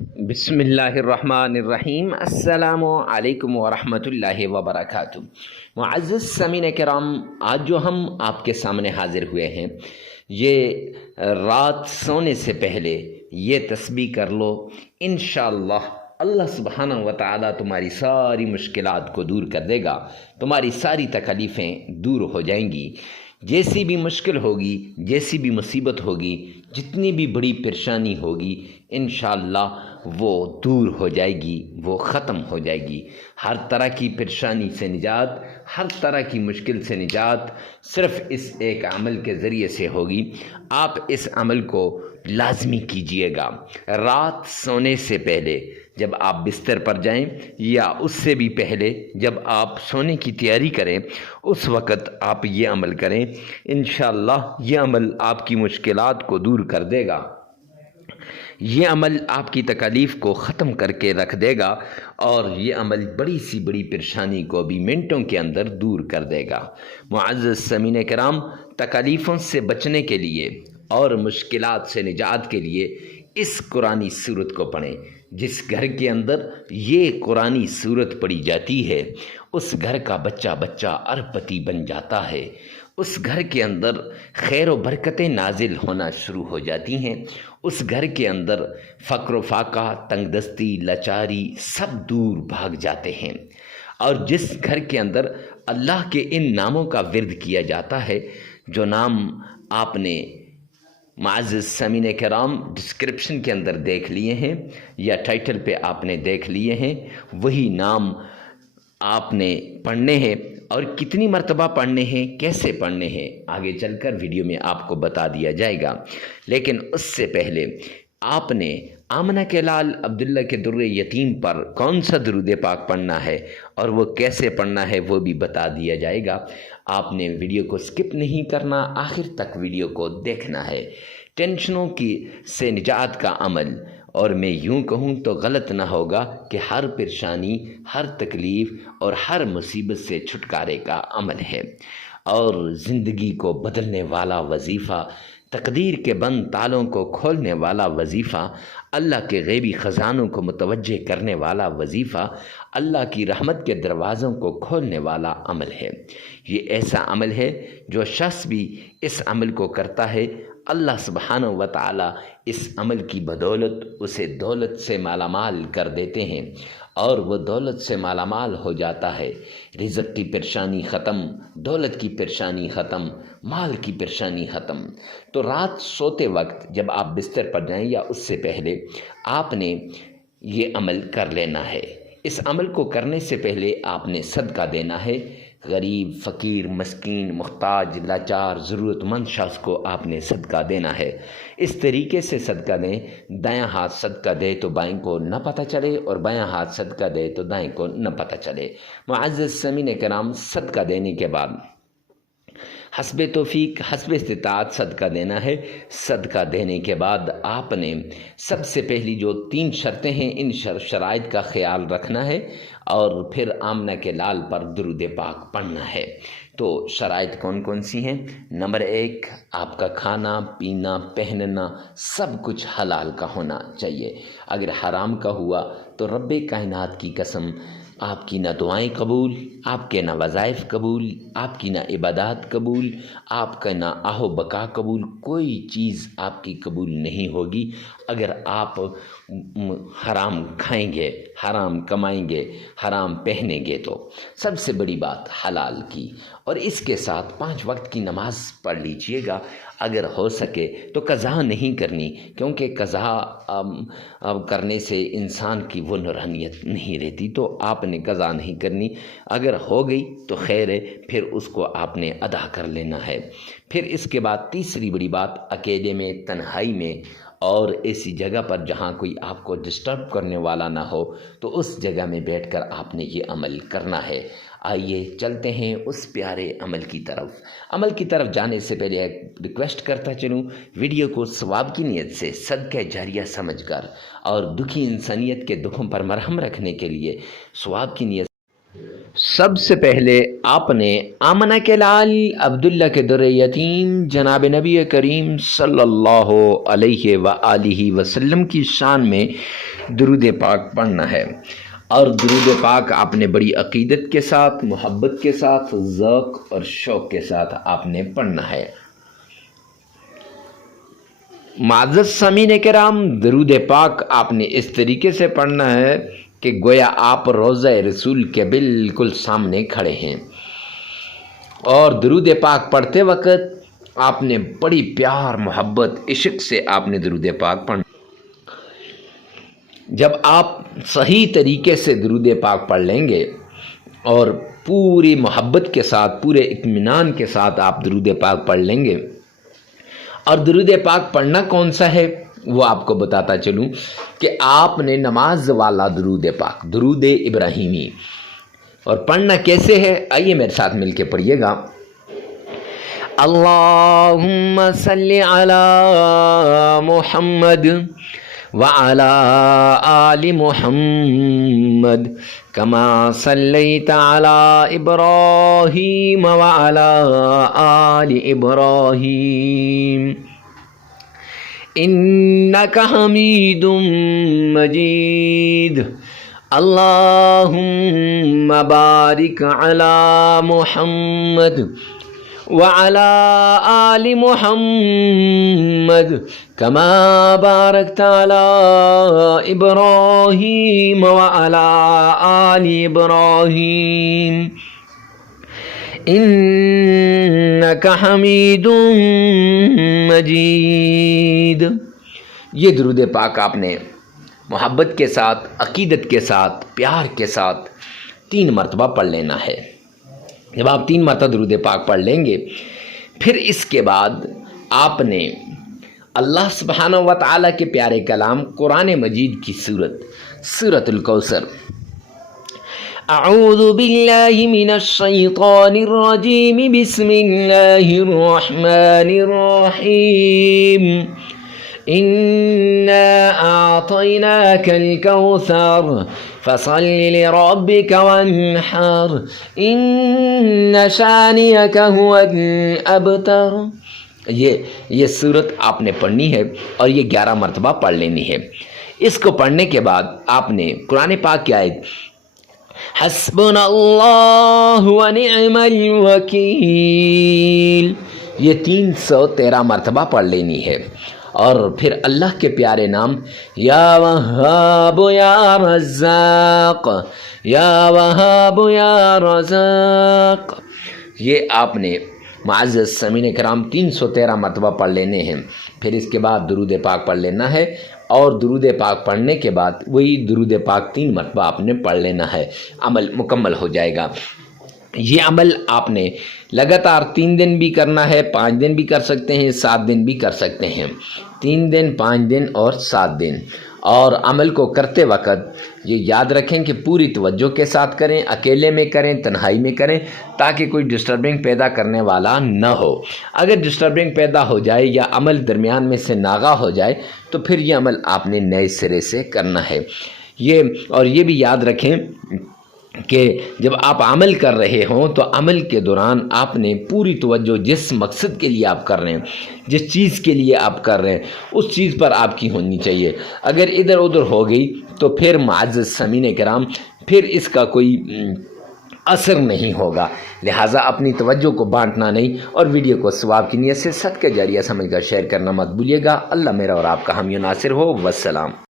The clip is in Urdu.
بسم اللہ الرحمن الرحیم۔ السلام علیکم ورحمۃ اللہ وبرکاتہ۔ معزز سامعین کرام، آج جو ہم آپ کے سامنے حاضر ہوئے ہیں، یہ رات سونے سے پہلے یہ تسبیح کر لو، انشاءاللہ اللہ سبحانہ و تعالیٰ تمہاری ساری مشکلات کو دور کر دے گا، تمہاری ساری تکلیفیں دور ہو جائیں گی۔ جیسی بھی مشکل ہوگی، جیسی بھی مصیبت ہوگی، جتنی بھی بڑی پریشانی ہوگی، انشاءاللہ وہ دور ہو جائے گی، وہ ختم ہو جائے گی۔ ہر طرح کی پریشانی سے نجات، ہر طرح کی مشکل سے نجات صرف اس ایک عمل کے ذریعے سے ہوگی۔ آپ اس عمل کو لازمی کیجئے گا۔ رات سونے سے پہلے جب آپ بستر پر جائیں یا اس سے بھی پہلے جب آپ سونے کی تیاری کریں، اس وقت آپ یہ عمل کریں، انشاءاللہ یہ عمل آپ کی مشکلات کو دور کر دے گا، یہ عمل آپ کی تکالیف کو ختم کر کے رکھ دے گا، اور یہ عمل بڑی سی بڑی پریشانی کو بھی منٹوں کے اندر دور کر دے گا۔ معزز سامعین کرام، تکالیفوں سے بچنے کے لیے اور مشکلات سے نجات کے لیے اس قرآنی سورت کو پڑھیں۔ جس گھر کے اندر یہ قرآنی سورت پڑھی جاتی ہے، اس گھر کا بچہ بچہ اربپتی بن جاتا ہے، اس گھر کے اندر خیر و برکتیں نازل ہونا شروع ہو جاتی ہیں، اس گھر کے اندر فقر و فاقہ، تنگ دستی، لاچاری سب دور بھاگ جاتے ہیں۔ اور جس گھر کے اندر اللہ کے ان ناموں کا ورد کیا جاتا ہے، جو نام آپ نے معزز سامعین کرام ڈسکرپشن کے اندر دیکھ لیے ہیں یا ٹائٹل پہ آپ نے دیکھ لیے ہیں، وہی نام آپ نے پڑھنے ہیں، اور کتنی مرتبہ پڑھنے ہیں، کیسے پڑھنے ہیں، آگے چل کر ویڈیو میں آپ کو بتا دیا جائے گا۔ لیکن اس سے پہلے آپ نے آمنہ کے لال عبداللہ کے در یتیم پر کون سا درود پاک پڑھنا ہے اور وہ کیسے پڑھنا ہے وہ بھی بتا دیا جائے گا۔ آپ نے ویڈیو کو سکپ نہیں کرنا، آخر تک ویڈیو کو دیکھنا ہے۔ ٹینشنوں کی سے نجات کا عمل، اور میں یوں کہوں تو غلط نہ ہوگا کہ ہر پریشانی، ہر تکلیف اور ہر مصیبت سے چھٹکارے کا عمل ہے، اور زندگی کو بدلنے والا وظیفہ، تقدیر کے بند تالوں کو کھولنے والا وظیفہ، اللہ کے غیبی خزانوں کو متوجہ کرنے والا وظیفہ، اللہ کی رحمت کے دروازوں کو کھولنے والا عمل ہے۔ یہ ایسا عمل ہے جو شخص بھی اس عمل کو کرتا ہے، اللہ سبحانہ و تعالیٰ اس عمل کی بدولت اسے دولت سے مالا مال کر دیتے ہیں، اور وہ دولت سے مالا مال ہو جاتا ہے۔ رزق کی پریشانی ختم، دولت کی پریشانی ختم، مال کی پریشانی ختم۔ تو رات سوتے وقت جب آپ بستر پر جائیں یا اس سے پہلے آپ نے یہ عمل کر لینا ہے۔ اس عمل کو کرنے سے پہلے آپ نے صدقہ دینا ہے۔ غریب، فقیر، مسکین، محتاج، لاچار، ضرورت مند شخص کو آپ نے صدقہ دینا ہے۔ اس طریقے سے صدقہ دیں، دایاں ہاتھ صدقہ دے تو بائیں کو نہ پتہ چلے، اور بایاں ہاتھ صدقہ دے تو دائیں کو نہ پتہ چلے۔ معزز سامعین کرام، صدقہ دینے کے بعد حسب توفیق، حسب استطاعت صدقہ دینا ہے۔ صدقہ دینے کے بعد آپ نے سب سے پہلی جو 3 شرطیں ہیں، ان شرائط کا خیال رکھنا ہے، اور پھر آمنہ کے لال پر درود پاک پڑھنا ہے۔ تو شرائط کون کون سی ہیں؟ نمبر 1، آپ کا کھانا، پینا، پہننا سب کچھ حلال کا ہونا چاہیے۔ اگر حرام کا ہوا تو رب کائنات کی قسم، آپ کی نہ دعائیں قبول، آپ کے نہ وظائف قبول، آپ کی نہ عبادات قبول، آپ کا نہ آہ و بقا قبول، کوئی چیز آپ کی قبول نہیں ہوگی اگر آپ حرام کھائیں گے، حرام کمائیں گے، حرام پہنیں گے۔ تو سب سے بڑی بات حلال کی، اور اس کے ساتھ 5 وقت کی نماز پڑھ لیجئے گا۔ اگر ہو سکے تو قضا نہیں کرنی، کیونکہ قضا کرنے سے انسان کی وہ نورانیت نہیں رہتی، تو آپ نے قضا نہیں کرنی۔ اگر ہو گئی تو خیر ہے، پھر اس کو آپ نے ادا کر لینا ہے۔ پھر اس کے بعد تیسری بڑی بات، اکیلے میں، تنہائی میں، اور ایسی جگہ پر جہاں کوئی آپ کو ڈسٹرب کرنے والا نہ ہو، تو اس جگہ میں بیٹھ کر آپ نے یہ عمل کرنا ہے۔ آئیے چلتے ہیں اس پیارے عمل کی طرف۔ عمل کی طرف جانے سے پہلے ایک ریکویسٹ کرتا چلوں، ویڈیو کو ثواب کی نیت سے صدقہ جاریہ سمجھ کر، اور دکھی انسانیت کے دکھوں پر مرہم رکھنے کے لیے ثواب کی نیت سب سے پہلے آپ نے آمنہ کے لال عبداللہ کے در یتیم جناب نبی کریم صلی اللہ علیہ وآلہ وسلم کی شان میں درود پاک پڑھنا ہے، اور درود پاک آپ نے بڑی عقیدت کے ساتھ، محبت کے ساتھ، ذوق اور شوق کے ساتھ آپ نے پڑھنا ہے۔ معزز سامعین کرام، درود پاک آپ نے اس طریقے سے پڑھنا ہے کہ گویا آپ روضہ رسول کے بالکل سامنے کھڑے ہیں، اور درود پاک پڑھتے وقت آپ نے بڑی پیار، محبت، عشق سے آپ نے درود پاک پڑھنا۔ جب آپ صحیح طریقے سے درود پاک پڑھ لیں گے اور پوری محبت کے ساتھ، پورے اطمینان کے ساتھ آپ درود پاک پڑھ لیں گے، اور درود پاک پڑھنا کون سا ہے وہ آپ کو بتاتا چلوں کہ آپ نے نماز والا درود پاک، درود ابراہیمی، اور پڑھنا کیسے ہے آئیے میرے ساتھ مل کے پڑھیے گا۔ اللہم صلی علی محمد وعلی آل محمد کما صلیت علی ابراہیم وعلی آل ابراہیم انک حمید مجید اللہم بارک علی محمد وعلی آل محمد کما بارکت علی ابراہیم وعلی آل ابراہیم انک حمید مجید۔ یہ درود پاک آپ نے محبت کے ساتھ، عقیدت کے ساتھ، پیار کے ساتھ 3 مرتبہ پڑھ لینا ہے۔ جب آپ 3 مرتبہ درود پاک پڑھ لیں گے، پھر اس کے بعد آپ نے اللہ سبحانہ و تعالیٰ کے پیارے کلام قرآن مجید کی سورۃ الکوثر، اعوذ باللہ من الشیطان الرجیم بسم اللہ الرحمن الرحیم انا اعطیناک الکوثر فصل لربک وانحر ان شانئک هو الابتر۔ یہ سورت آپ نے پڑھنی ہے اور یہ 11 مرتبہ پڑھ لینی ہے۔ اس کو پڑھنے کے بعد آپ نے قرآن پاک کی آیت حسبنا اللہ ونعم الوکیل یہ 313 مرتبہ پڑھ لینی ہے، اور پھر اللہ کے پیارے نام یا وہاب یا رزاق، یا وہاب یا رزاق، یہ آپ نے معزز سامعین کرام 313 مرتبہ پڑھ لینے ہیں۔ پھر اس کے بعد درود پاک پڑھ لینا ہے، اور درود پاک پڑھنے کے بعد وہی درود پاک 3 مرتبہ آپ نے پڑھ لینا ہے، عمل مکمل ہو جائے گا۔ یہ عمل آپ نے لگاتار 3 دن بھی کرنا ہے، 5 دن بھی کر سکتے ہیں، 7 دن بھی کر سکتے ہیں، 3 دن، 5 دن اور 7 دن۔ اور عمل کو کرتے وقت یہ یاد رکھیں کہ پوری توجہ کے ساتھ کریں، اکیلے میں کریں، تنہائی میں کریں، تاکہ کوئی ڈسٹربنگ پیدا کرنے والا نہ ہو۔ اگر ڈسٹربنگ پیدا ہو جائے یا عمل درمیان میں سے ناغہ ہو جائے تو پھر یہ عمل آپ نے نئے سرے سے کرنا ہے۔ اور یہ بھی یاد رکھیں کہ جب آپ عمل کر رہے ہوں تو عمل کے دوران آپ نے پوری توجہ جس مقصد کے لیے آپ کر رہے ہیں، جس چیز کے لیے آپ کر رہے ہیں، اس چیز پر آپ کی ہونی چاہیے۔ اگر ادھر ادھر ہو گئی تو پھر معزز سامعین کرام پھر اس کا کوئی اثر نہیں ہوگا، لہٰذا اپنی توجہ کو بانٹنا نہیں، اور ویڈیو کو ثواب کی نیت سے صدقہ جاریہ سمجھ کر شیئر کرنا مت بھولیے گا۔ اللہ میرا اور آپ کا حامی و ناصر ہو۔ والسلام۔